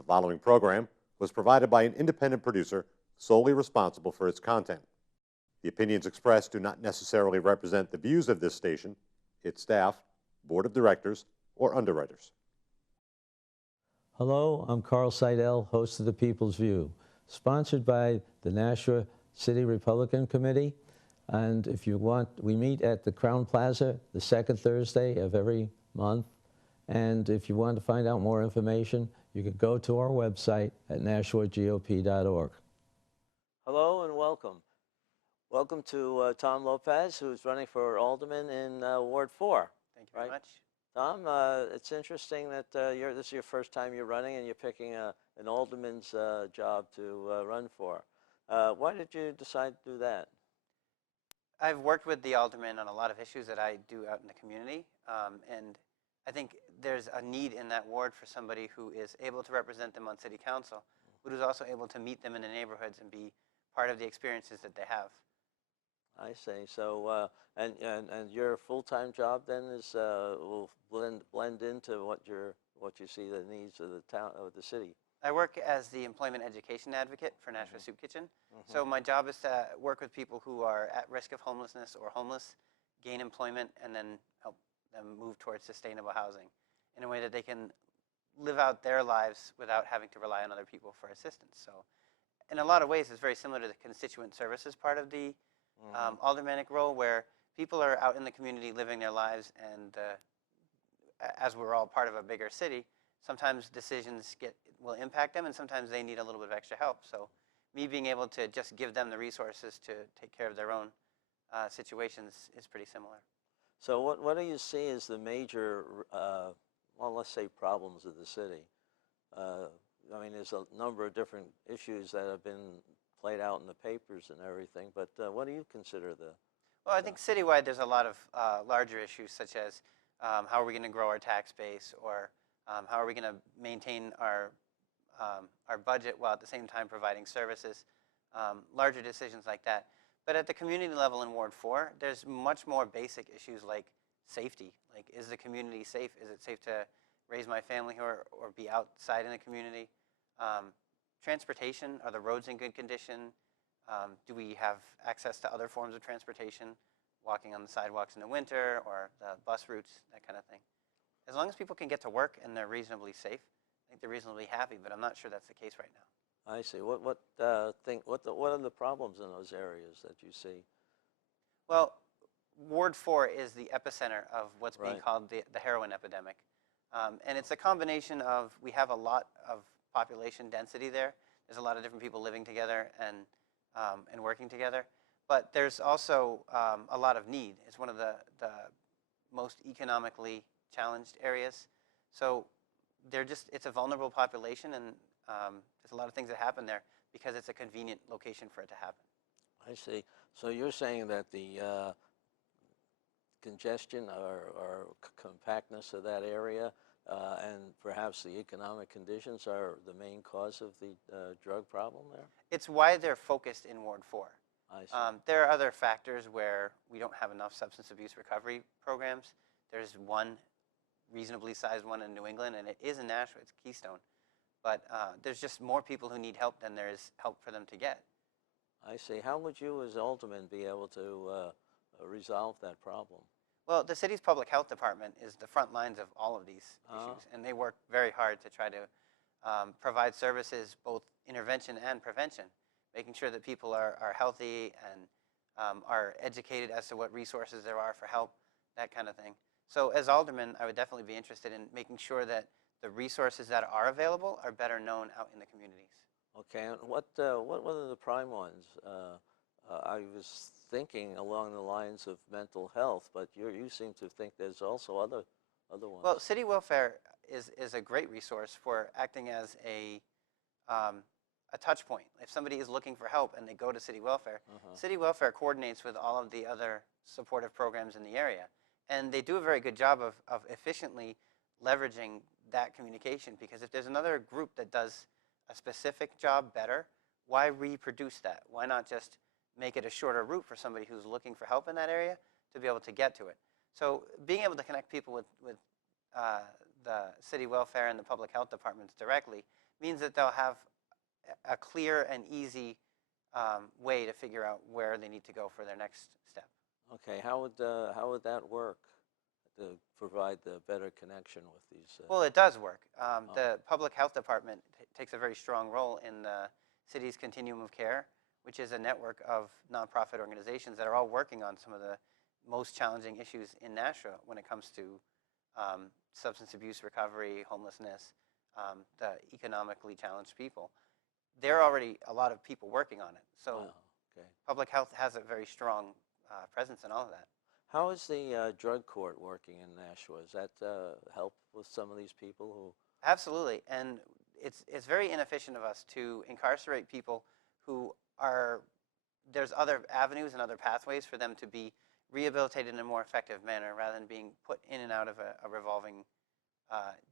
The following program was provided by an independent producer solely responsible for its content. The opinions expressed do not necessarily represent the views of this station, its staff, board of directors, or underwriters. Hello, I'm Carl Seidel, host of The People's View, sponsored by the Nashua City Republican Committee. And if you want, we meet at the Crown Plaza the second Thursday of every month. And if you want to find out more information, you can go to our website at nashuagop.org. Hello and welcome. Welcome to Tom Lopez, who's running for alderman in Ward 4. Thank you very much. Tom, it's interesting that this is your first time you're running and you're picking an alderman's job to run for. Why did you decide to do that? I've worked with the alderman on a lot of issues that I do out in the community, and I think there's a need in that ward for somebody who is able to represent them on city council, but who's also able to meet them in the neighborhoods and be part of the experiences that they have. I see. So, and your full-time job then is will blend into what you see the needs of the town of the city. I work as the employment education advocate for Nashua Soup Kitchen. So my job is to work with people who are at risk of homelessness or homeless, gain employment, and then help them move towards sustainable housing in a way that they can live out their lives without having to rely on other people for assistance. So in a lot of ways, it's very similar to the constituent services part of the aldermanic role, where people are out in the community living their lives, and as we're all part of a bigger city, sometimes decisions will impact them, and sometimes they need a little bit of extra help. So me being able to just give them the resources to take care of their own situations is pretty similar. So what do you see as the major, well, let's say problems of the city? I mean, there's a number of different issues that have been played out in the papers and everything, but what do you consider the... Well, I think citywide there's a lot of larger issues, such as how are we going to grow our tax base, or how are we going to maintain our budget while at the same time providing services, larger decisions like that. But at the community level in Ward 4, there's much more basic issues like safety. Like, is the community safe? Is it safe to raise my family or be outside in the community? Transportation, are the roads in good condition? Do we have access to other forms of transportation, walking on the sidewalks in the winter, or the bus routes, that kind of thing? As long as people can get to work and they're reasonably safe, I think they're reasonably happy, but I'm not sure that's the case right now. I see. What are the problems in those areas that you see? Well, Ward 4 is the epicenter of what's being called the heroin epidemic. And it's a combination of, we have a lot of population density there. There's a lot of different people living together and working together. But there's also a lot of need. It's one of the most economically challenged areas. So it's a vulnerable population, and there's a lot of things that happen there because it's a convenient location for it to happen. I see. So you're saying that the congestion or compactness of that area and perhaps the economic conditions are the main cause of the drug problem there? It's why they're focused in Ward 4. I see. There are other factors where we don't have enough substance abuse recovery programs. There's one reasonably sized one in New England, and it is in Nashua. It's Keystone. But there's just more people who need help than there is help for them to get. I see. How would you as alderman be able to resolve that problem? Well, the city's public health department is the front lines of all of these issues, and they work very hard to try to provide services, both intervention and prevention, making sure that people are healthy and are educated as to what resources there are for help, that kind of thing. So as alderman, I would definitely be interested in making sure that the resources that are available are better known out in the communities. Okay, and what are the prime ones? I was thinking along the lines of mental health, but you seem to think there's also other ones. Well, city welfare is a great resource for acting as a touch point. If somebody is looking for help and they go to city welfare, city welfare coordinates with all of the other supportive programs in the area. And they do a very good job of efficiently leveraging that communication, because if there's another group that does a specific job better, why reproduce that? Why not just make it a shorter route for somebody who's looking for help in that area to be able to get to it? So being able to connect people with the city welfare and the public health departments directly means that they'll have a clear and easy way to figure out where they need to go for their next step. Okay, how would that work to provide the better connection with these? Well, it does work. The public health department takes a very strong role in the city's continuum of care, which is a network of nonprofit organizations that are all working on some of the most challenging issues in Nashua when it comes to substance abuse recovery, homelessness, the economically challenged people. There are already a lot of people working on it. So okay. public health has a very strong presence in all of that. How is the drug court working in Nashua? Does that help with some of these people who? Absolutely, and it's very inefficient of us to incarcerate people who are, there's other avenues and other pathways for them to be rehabilitated in a more effective manner rather than being put in and out of a revolving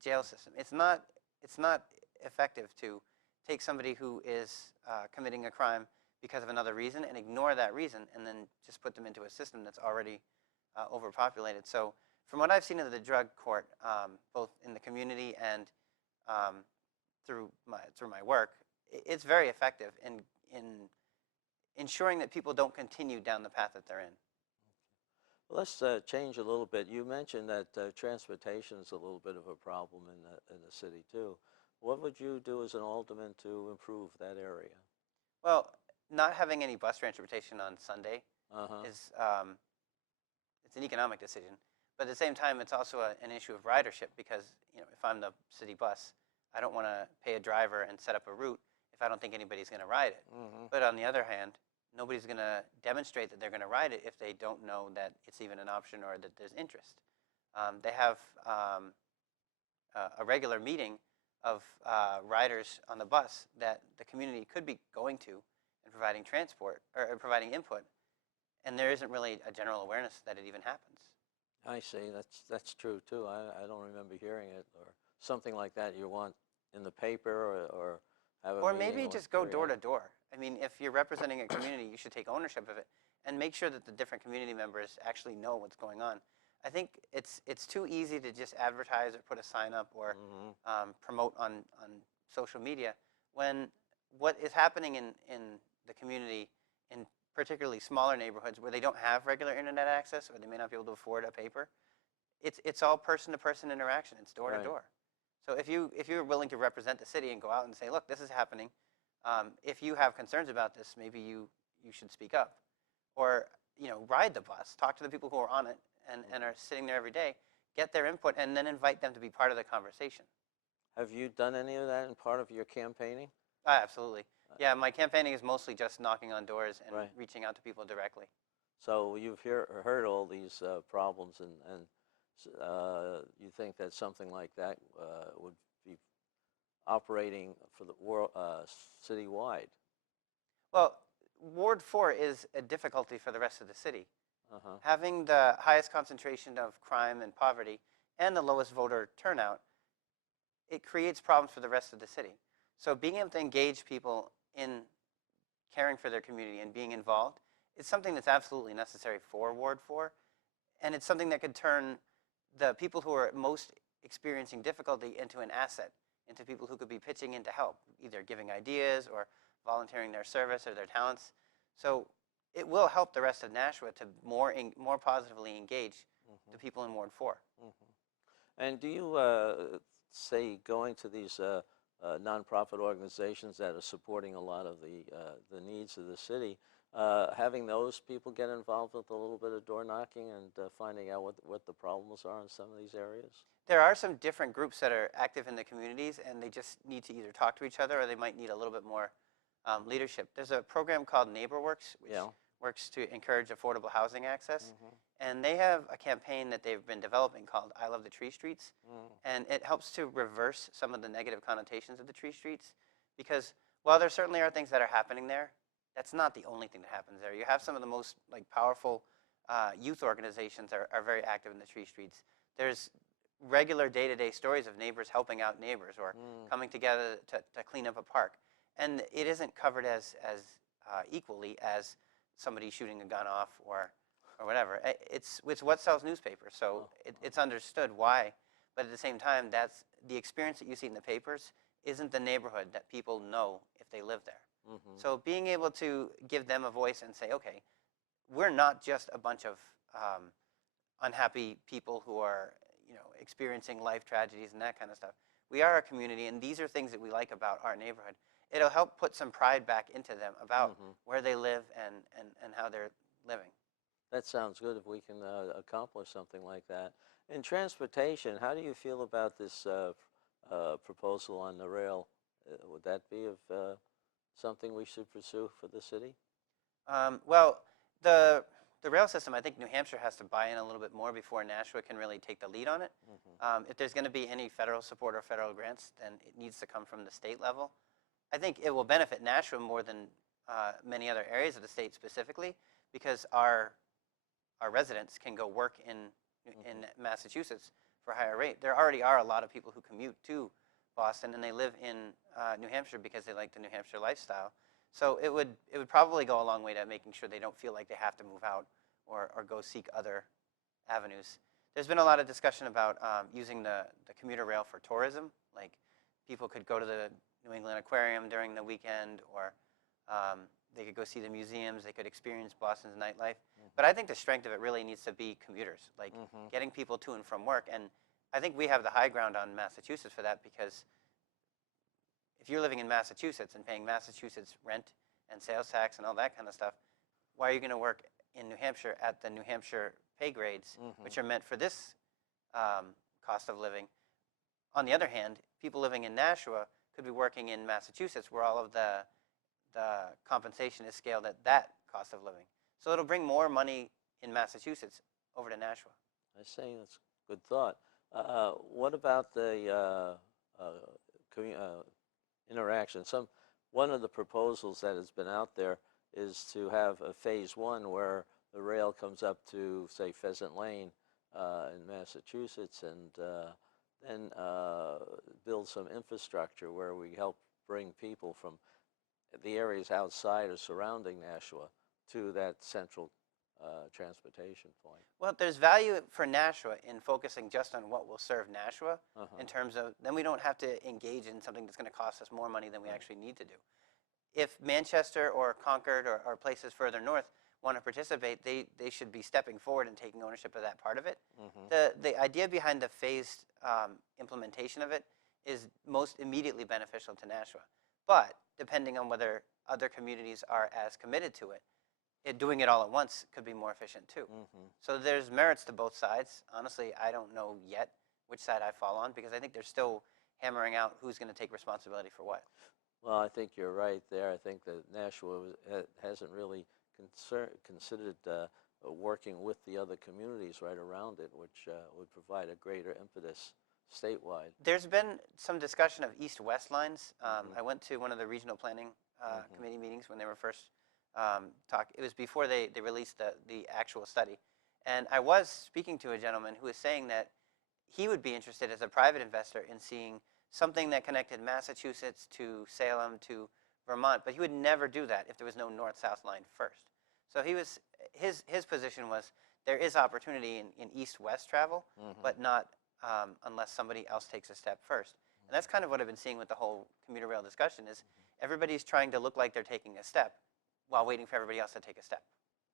jail system. It's not effective to take somebody who is committing a crime because of another reason and ignore that reason and then just put them into a system that's already overpopulated. So from what I've seen of the drug court, both in the community and through my work, it's very effective in ensuring that people don't continue down the path that they're in. Well, let's change a little bit. You mentioned that transportation is a little bit of a problem in the city too. What would you do as an alderman to improve that area? Well, not having any bus transportation on Sunday is it's an economic decision, but at the same time, it's also an issue of ridership because if I'm the city bus, I don't want to pay a driver and set up a route if I don't think anybody's going to ride it. But on the other hand, nobody's going to demonstrate that they're going to ride it if they don't know that it's even an option or that there's interest. They have a regular meeting of riders on the bus that the community could be going to and providing transport or providing input, and there isn't really a general awareness that it even happens. I see. That's true too. I don't remember hearing it or something like that. You want in the paper or have a or meeting maybe with just go door to area. door. I mean, if you're representing a community, you should take ownership of it and make sure that the different community members actually know what's going on. I think it's too easy to just advertise or put a sign up or promote on social media when what is happening in the community, in particularly smaller neighborhoods where they don't have regular internet access or they may not be able to afford a paper, it's all person-to-person interaction. It's door-to-door. Right. So if you're willing to represent the city and go out and say, look, this is happening, if you have concerns about this, maybe you should speak up. Or ride the bus, talk to the people who are on it and are sitting there every day, get their input, and then invite them to be part of the conversation. Have you done any of that in part of your campaigning? Absolutely. Yeah, my campaigning is mostly just knocking on doors and Right. reaching out to people directly. So you've heard all these problems, and you think that something like that would be operating for the world citywide? Well, Ward 4 is a difficulty for the rest of the city. Uh-huh. Having the highest concentration of crime and poverty and the lowest voter turnout, it creates problems for the rest of the city. So being able to engage people in caring for their community and being involved is something that's absolutely necessary for Ward 4. And it's something that could turn the people who are most experiencing difficulty into an asset, into people who could be pitching in to help, either giving ideas or volunteering their service or their talents. So it will help the rest of Nashua to more positively engage the people in Ward 4. And do you say going to these nonprofit organizations that are supporting a lot of the needs of the city, having those people get involved with a little bit of door knocking and finding out what the problems are in some of these areas? There are some different groups that are active in the communities, and they just need to either talk to each other or they might need a little bit more leadership. There's a program called NeighborWorks, which works to encourage affordable housing access. And they have a campaign that they've been developing called I Love the Tree Streets. And it helps to reverse some of the negative connotations of the tree streets. Because while there certainly are things that are happening there, that's not the only thing that happens there. You have some of the most powerful youth organizations are very active in the tree streets. There's regular day-to-day stories of neighbors helping out neighbors or coming together to clean up a park. And it isn't covered as equally as somebody shooting a gun off or whatever. It's what sells newspapers, so it's understood why. But at the same time, that's the experience that you see in the papers isn't the neighborhood that people know if they live there. Mm-hmm. So being able to give them a voice and say, okay, we're not just a bunch of unhappy people who are, experiencing life tragedies and that kind of stuff. We are a community, and these are things that we like about our neighborhood. It'll help put some pride back into them about where they live and how they're living. That sounds good if we can accomplish something like that. In transportation, how do you feel about this proposal on the rail? Would that be of something we should pursue for the city? Well, the rail system, I think New Hampshire has to buy in a little bit more before Nashua can really take the lead on it. If there's going to be any federal support or federal grants, then it needs to come from the state level. I think it will benefit Nashua more than many other areas of the state specifically, because our residents can go work in Massachusetts for a higher rate. There already are a lot of people who commute to Boston, and they live in New Hampshire because they like the New Hampshire lifestyle. So it would probably go a long way to making sure they don't feel like they have to move out or go seek other avenues. There's been a lot of discussion about using the commuter rail for tourism. Like, people could go to the New England Aquarium during the weekend, or they could go see the museums, they could experience Boston's nightlife. But I think the strength of it really needs to be commuters, like getting people to and from work. And I think we have the high ground on Massachusetts for that, because if you're living in Massachusetts and paying Massachusetts rent and sales tax and all that kind of stuff, why are you going to work in New Hampshire at the New Hampshire pay grades, which are meant for this cost of living? On the other hand, people living in Nashua could be working in Massachusetts, where all of the compensation is scaled at that cost of living. So it'll bring more money in Massachusetts over to Nashua. I say that's a good thought. What about the interaction? One of the proposals that has been out there is to have a phase one where the rail comes up to, say, Pheasant Lane in Massachusetts, and then build some infrastructure where we help bring people from the areas outside or surrounding Nashua to that central transportation point. Well, there's value for Nashua in focusing just on what will serve Nashua, in terms of, then we don't have to engage in something that's going to cost us more money than we actually need to do. If Manchester or Concord or places further north want to participate, they should be stepping forward and taking ownership of that part of it. The idea behind the phased implementation of it is most immediately beneficial to Nashua. But depending on whether other communities are as committed to it, doing it all at once could be more efficient too. So there's merits to both sides. Honestly, I don't know yet which side I fall on, because I think they're still hammering out who's going to take responsibility for what. Well, I think you're right there. I think that Nashua hasn't really considered working with the other communities right around it, which would provide a greater impetus statewide. There's been some discussion of east-west lines. I went to one of the regional planning committee meetings when they were first talking. It was before they released the actual study. And I was speaking to a gentleman who was saying that he would be interested as a private investor in seeing something that connected Massachusetts to Salem to Vermont, but he would never do that if there was no north-south line first. So his position was there is opportunity in east-west travel, but not unless somebody else takes a step first. And that's kind of what I've been seeing with the whole commuter rail discussion, is everybody's trying to look like they're taking a step while waiting for everybody else to take a step.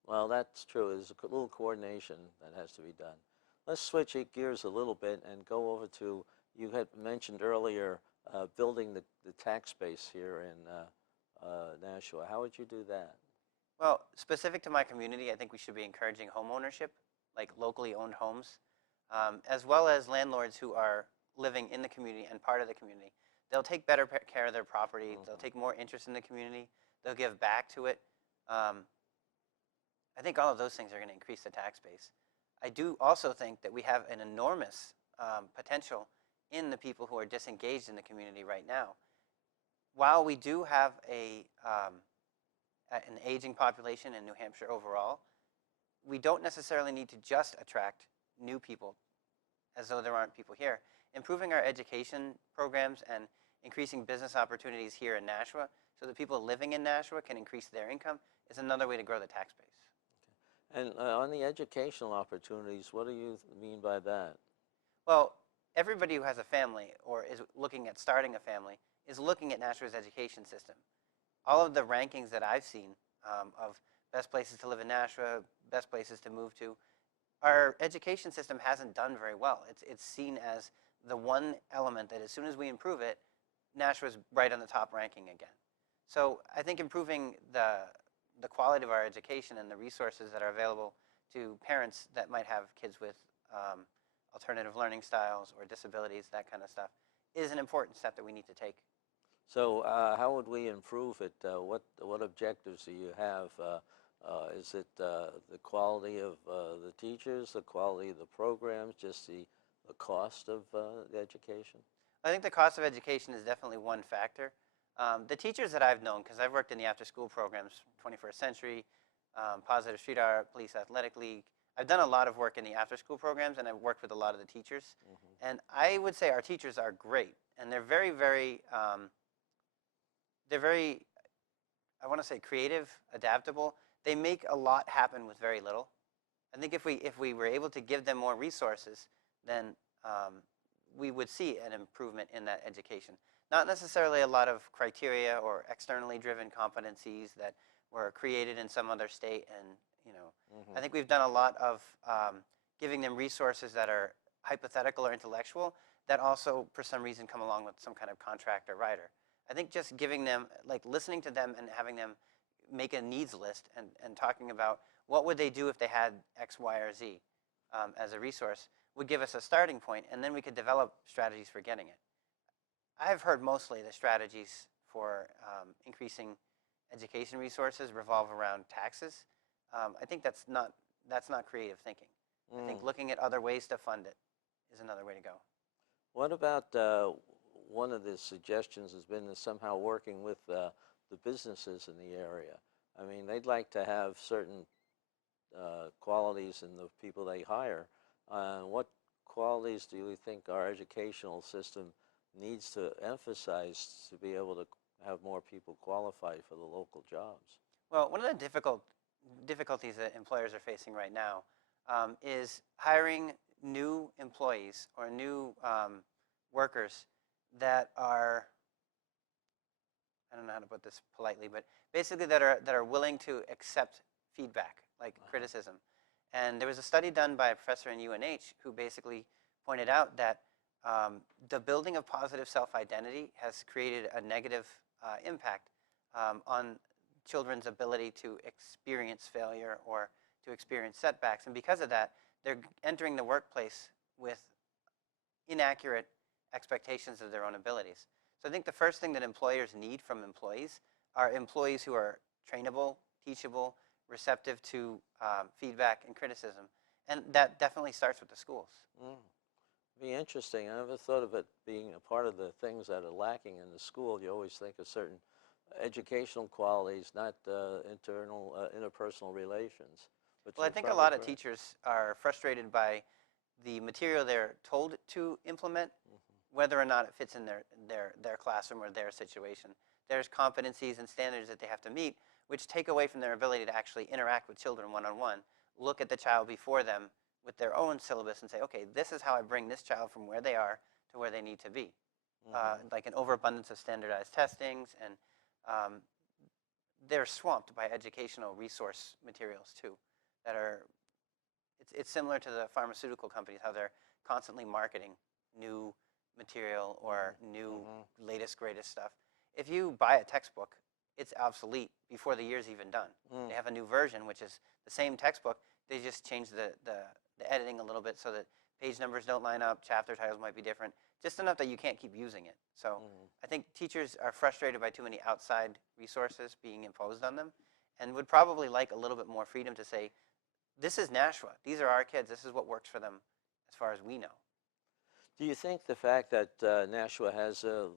Well, that's true. There's a little coordination that has to be done. Let's switch gears a little bit and go over to, you had mentioned earlier, building the tax base here in Nashua. How would you do that? Well, specific to my community, I think we should be encouraging home ownership, like locally owned homes, as well as landlords who are living in the community and part of the community. They'll take better care of their property. They'll take more interest in the community. They'll give back to it. I think all of those things are going to increase the tax base. I do also think that we have an enormous potential in the people who are disengaged in the community right now. While we do have an aging population in New Hampshire overall, we don't necessarily need to just attract new people as though there aren't people here. Improving our education programs and increasing business opportunities here in Nashua so that people living in Nashua can increase their income is another way to grow the tax base. Okay. And on the educational opportunities, what do you mean by that? Well, everybody who has a family or is looking at starting a family is looking at Nashua's education system. All of the rankings that I've seen of best places to live in Nashua, best places to move to, our education system hasn't done very well. It's seen as the one element that as soon as we improve it, Nashua's right on the top ranking again. So I think improving the quality of our education and the resources that are available to parents that might have kids with alternative learning styles or disabilities, that kind of stuff, is an important step that we need to take. So how would we improve it? What objectives do you have? Is it the quality of the teachers, the quality of the programs, just the cost of the education? I think the cost of education is definitely one factor. The teachers that I've known, because I've worked in the after-school programs, 21st Century, Positive Street Art, Police Athletic League, I've done a lot of work in the after-school programs, and I've worked with a lot of the teachers. And I would say our teachers are great, and they're very, I want to say creative, adaptable. They make a lot happen with very little. I think if we were able to give them more resources, then we would see an improvement in that education. Not necessarily a lot of criteria or externally driven competencies that were created in some other state. And I think we've done a lot of giving them resources that are hypothetical or intellectual that also, for some reason, come along with some kind of contract or rider. I think just giving them, like listening to them and having them make a needs list and talking about what would they do if they had X, Y, or Z as a resource would give us a starting point, and then we could develop strategies for getting it. I've heard mostly the strategies for increasing education resources revolve around taxes. I think that's not creative thinking. I think looking at other ways to fund it is another way to go. What about one of the suggestions has been somehow working with the businesses in the area? I mean, they'd like to have certain qualities in the people they hire. What qualities do you think our educational system needs to emphasize to be able to have more people qualified for the local jobs? Well, one of the difficulties that employers are facing right now is hiring new employees or new workers that are, I don't know how to put this politely, but basically that are willing to accept feedback, like criticism. And there was a study done by a professor in UNH who basically pointed out that the building of positive self-identity has created a negative impact on children's ability to experience failure or to experience setbacks. And because of that, they're entering the workplace with inaccurate expectations of their own abilities. So I think the first thing that employers need from employees are employees who are trainable, teachable, receptive to feedback and criticism. And that definitely starts with the schools. Be interesting. I never thought of it being a part of the things that are lacking in the school. You always think of certain educational qualities, not interpersonal relations. But well, I think a lot of teachers are frustrated by the material they're told to implement, whether or not it fits in their classroom or their situation. There's competencies and standards that they have to meet, which take away from their ability to actually interact with children one-on-one, look at the child before them with their own syllabus and say, okay, this is how I bring this child from where they are to where they need to be. Like an overabundance of standardized testings, and they're swamped by educational resource materials too that are, it's similar to the pharmaceutical companies, how they're constantly marketing new material or new latest, greatest stuff. If you buy a textbook, it's obsolete before the year's even done. They have a new version, which is the same textbook. They just change the editing a little bit so that page numbers don't line up, chapter titles might be different, just enough that you can't keep using it. So I think teachers are frustrated by too many outside resources being imposed on them and would probably like a little bit more freedom to say, this is Nashua. These are our kids. This is what works for them as far as we know. Do you think the fact that Nashua has a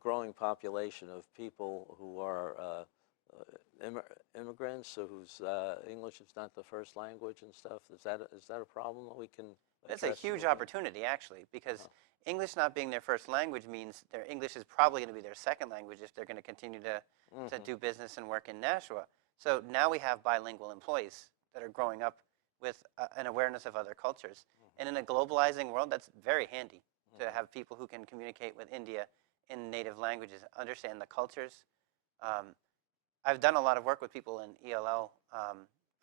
growing population of people who are immigrants, whose English is not the first language and stuff, is that a problem that we can It's a huge opportunity, actually, because English not being their first language means their English is probably going to be their second language if they're going to continue to do business and work in Nashua. So now we have bilingual employees that are growing up with an awareness of other cultures. And in a globalizing world, that's very handy to have people who can communicate with India in native languages, understand the cultures. I've done a lot of work with people in ELL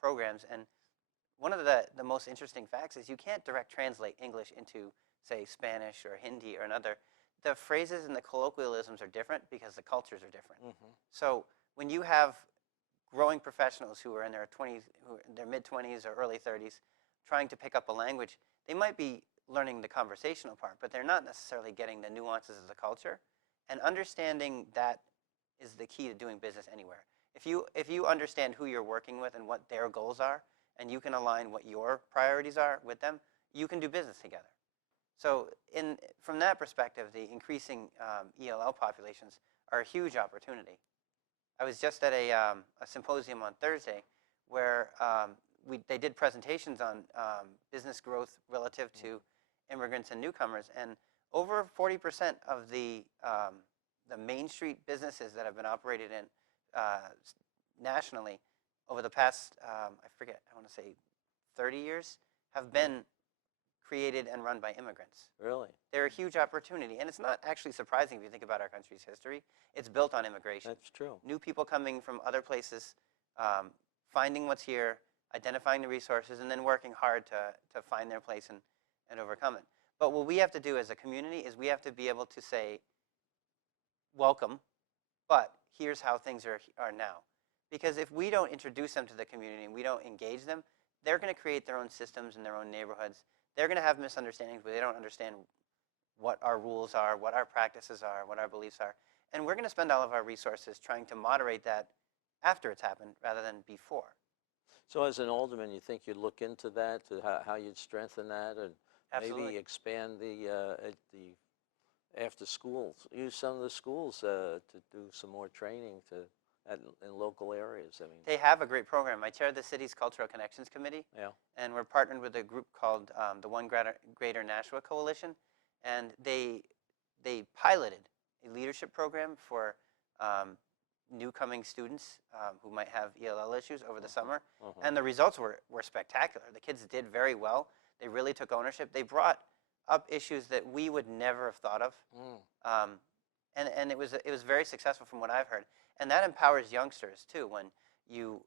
programs, and one of the most interesting facts is you can't direct translate English into, say, Spanish or Hindi or another. The phrases and the colloquialisms are different because the cultures are different. So when you have growing professionals who are in their 20s, who are in their mid-20s or early 30s, trying to pick up a language, they might be learning the conversational part, but they're not necessarily getting the nuances of the culture. And understanding that is the key to doing business anywhere. If you understand who you're working with and what their goals are, and you can align what your priorities are with them, you can do business together. So from that perspective, the increasing ELL populations are a huge opportunity. I was just at a symposium on Thursday where they did presentations on business growth relative to immigrants and newcomers, and over 40% of the Main Street businesses that have been operated in nationally over the past, I want to say 30 years, have been created and run by immigrants. Really? They're a huge opportunity, and it's not actually surprising if you think about our country's history. It's built on immigration. That's true. New people coming from other places, finding what's here, identifying the resources, and then working hard to find their place and overcome it. But what we have to do as a community is we have to be able to say, welcome, but here's how things are now. Because if we don't introduce them to the community and we don't engage them, they're going to create their own systems in their own neighborhoods. They're going to have misunderstandings where they don't understand what our rules are, what our practices are, what our beliefs are. And we're going to spend all of our resources trying to moderate that after it's happened rather than before. So as an alderman, you think you'd look into that, to how you'd strengthen that, and Absolutely. maybe expand the after schools, use some of the schools to do some more training in local areas. I mean, They have a great program. I chair the city's Cultural Connections Committee, yeah. and we're partnered with a group called the One Greater Nashua Coalition, and they piloted a leadership program for new coming students who might have ELL issues over the summer, and the results were spectacular. The kids did very well. They really took ownership. They brought up issues that we would never have thought of, and it was very successful from what I've heard. And that empowers youngsters too, when you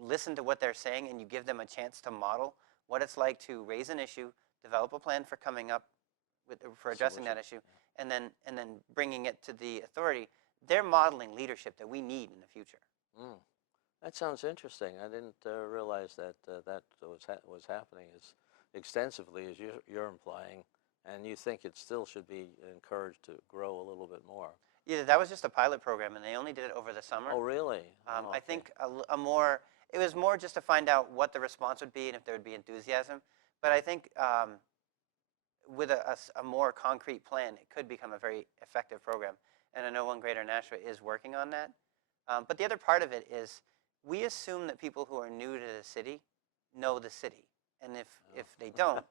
listen to what they're saying and you give them a chance to model what it's like to raise an issue, develop a plan for coming up for addressing that issue, and then bringing it to the authority. They're modeling leadership that we need in the future. That sounds interesting. I didn't realize that that was happening as extensively as you're implying, and you think it still should be encouraged to grow a little bit more. Yeah, that was just a pilot program, and they only did it over the summer. Oh, really? I think it was more just to find out what the response would be and if there would be enthusiasm. But I think with a more concrete plan, it could become a very effective program. And I know One Greater Nashua is working on that. But the other part of it is we assume that people who are new to the city know the city. And if they don't,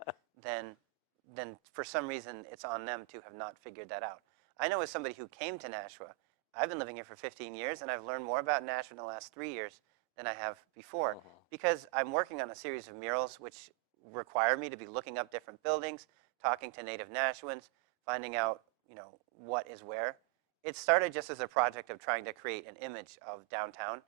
then for some reason it's on them to have not figured that out. I know as somebody who came to Nashua, I've been living here for 15 years, and I've learned more about Nashua in the last 3 years than I have before, because I'm working on a series of murals which require me to be looking up different buildings, talking to native Nashuans, finding out what is where. It started just as a project of trying to create an image of downtown,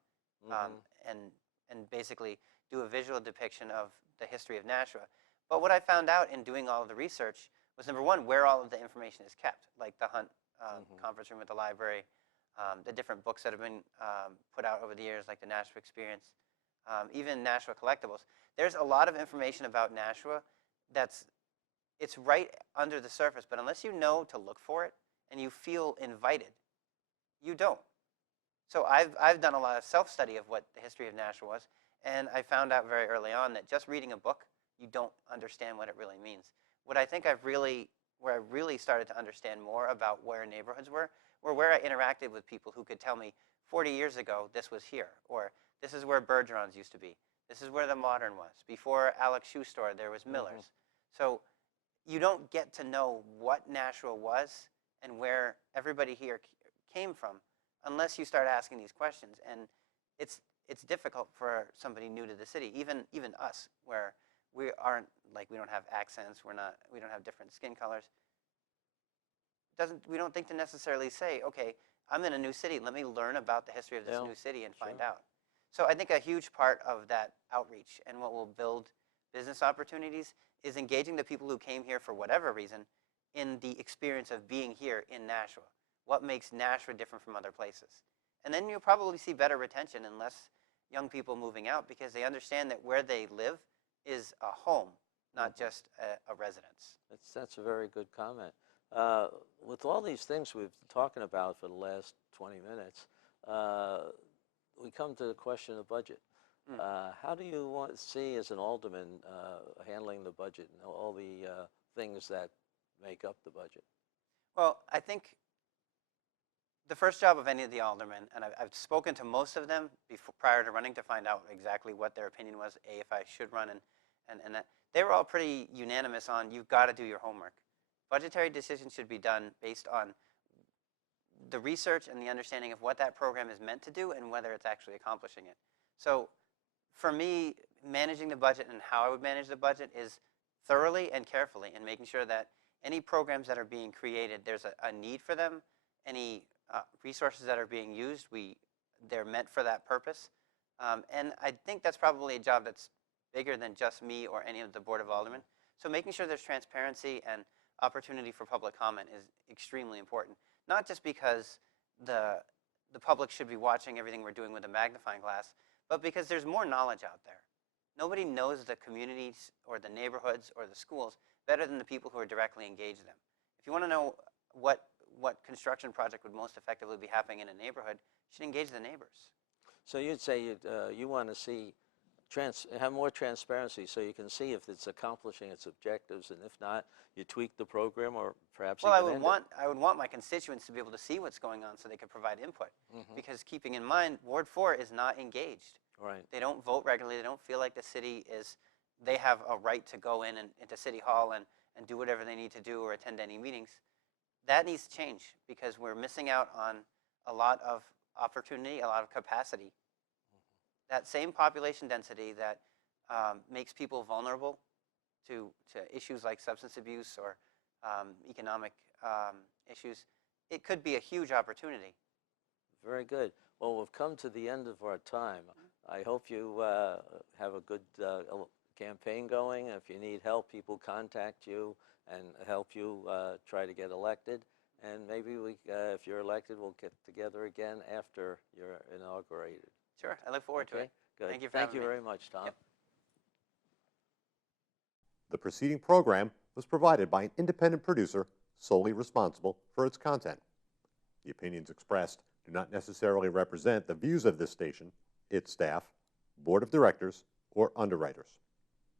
and basically do a visual depiction of the history of Nashua. But what I found out in doing all of the research was, number one, where all of the information is kept, like the Hunt conference room at the library, the different books that have been put out over the years, like the Nashua Experience, even Nashua Collectibles. There's a lot of information about Nashua it's right under the surface, but unless you know to look for it and you feel invited, you don't. So I've done a lot of self-study of what the history of Nashua was, and I found out very early on that just reading a book, you don't understand what it really means. What I think where I really started to understand more about where neighborhoods were where I interacted with people who could tell me 40 years ago this was here, or this is where Bergeron's used to be. This is where the Modern was. Before Alex Shoe Store, there was Miller's. So you don't get to know what Nashua was and where everybody here came from unless you start asking these questions. And it's difficult for somebody new to the city, even us, where we don't have accents, we don't have different skin colors. we don't think to necessarily say, okay, I'm in a new city, let me learn about the history of this new city and find out. So I think a huge part of that outreach and what will build business opportunities is engaging the people who came here for whatever reason in the experience of being here in Nashua. What makes Nashua different from other places? And then you'll probably see better retention and less young people moving out because they understand that where they live is a home, not just a residence. That's a very good comment. With all these things we've been talking about for the last 20 minutes, we come to the question of budget. How do you want to see as an alderman handling the budget and all the things that make up the budget? Well, I think the first job of any of the aldermen, and I've spoken to most of them prior to running to find out exactly what their opinion was, if I should run, and that they were all pretty unanimous on you've got to do your homework. Budgetary decisions should be done based on the research and the understanding of what that program is meant to do and whether it's actually accomplishing it. So for me, managing the budget and how I would manage the budget is thoroughly and carefully and making sure that any programs that are being created, there's a need for them. Any resources that are being used, they're meant for that purpose. And I think that's probably a job that's bigger than just me or any of the Board of Aldermen. So making sure there's transparency and opportunity for public comment is extremely important. Not just because the public should be watching everything we're doing with a magnifying glass, but because there's more knowledge out there. Nobody knows the communities or the neighborhoods or the schools better than the people who are directly engaged in them. If you want to know what construction project would most effectively be happening in a neighborhood, you should engage the neighbors. So you'd say you want to see have more transparency so you can see if it's accomplishing its objectives, and if not, you tweak the program or perhaps Well, even I would want my constituents to be able to see what's going on so they could provide input. Because keeping in mind, Ward 4 is not engaged. Right. They don't vote regularly. They don't feel like the city they have a right to go into City Hall and do whatever they need to do or attend any meetings. That needs to change because we're missing out on a lot of opportunity, a lot of capacity. That same population density that makes people vulnerable to issues like substance abuse or economic issues, it could be a huge opportunity. Very good. Well, we've come to the end of our time. I hope you have a good campaign going. If you need help, people contact you and help you try to get elected. And maybe if you're elected, we'll get together again after you're inaugurated. Sure, I look forward to it. Good. Thank you for having me. Thank you very much, Tom. Yep. The preceding program was provided by an independent producer solely responsible for its content. The opinions expressed do not necessarily represent the views of this station, its staff, board of directors, or underwriters.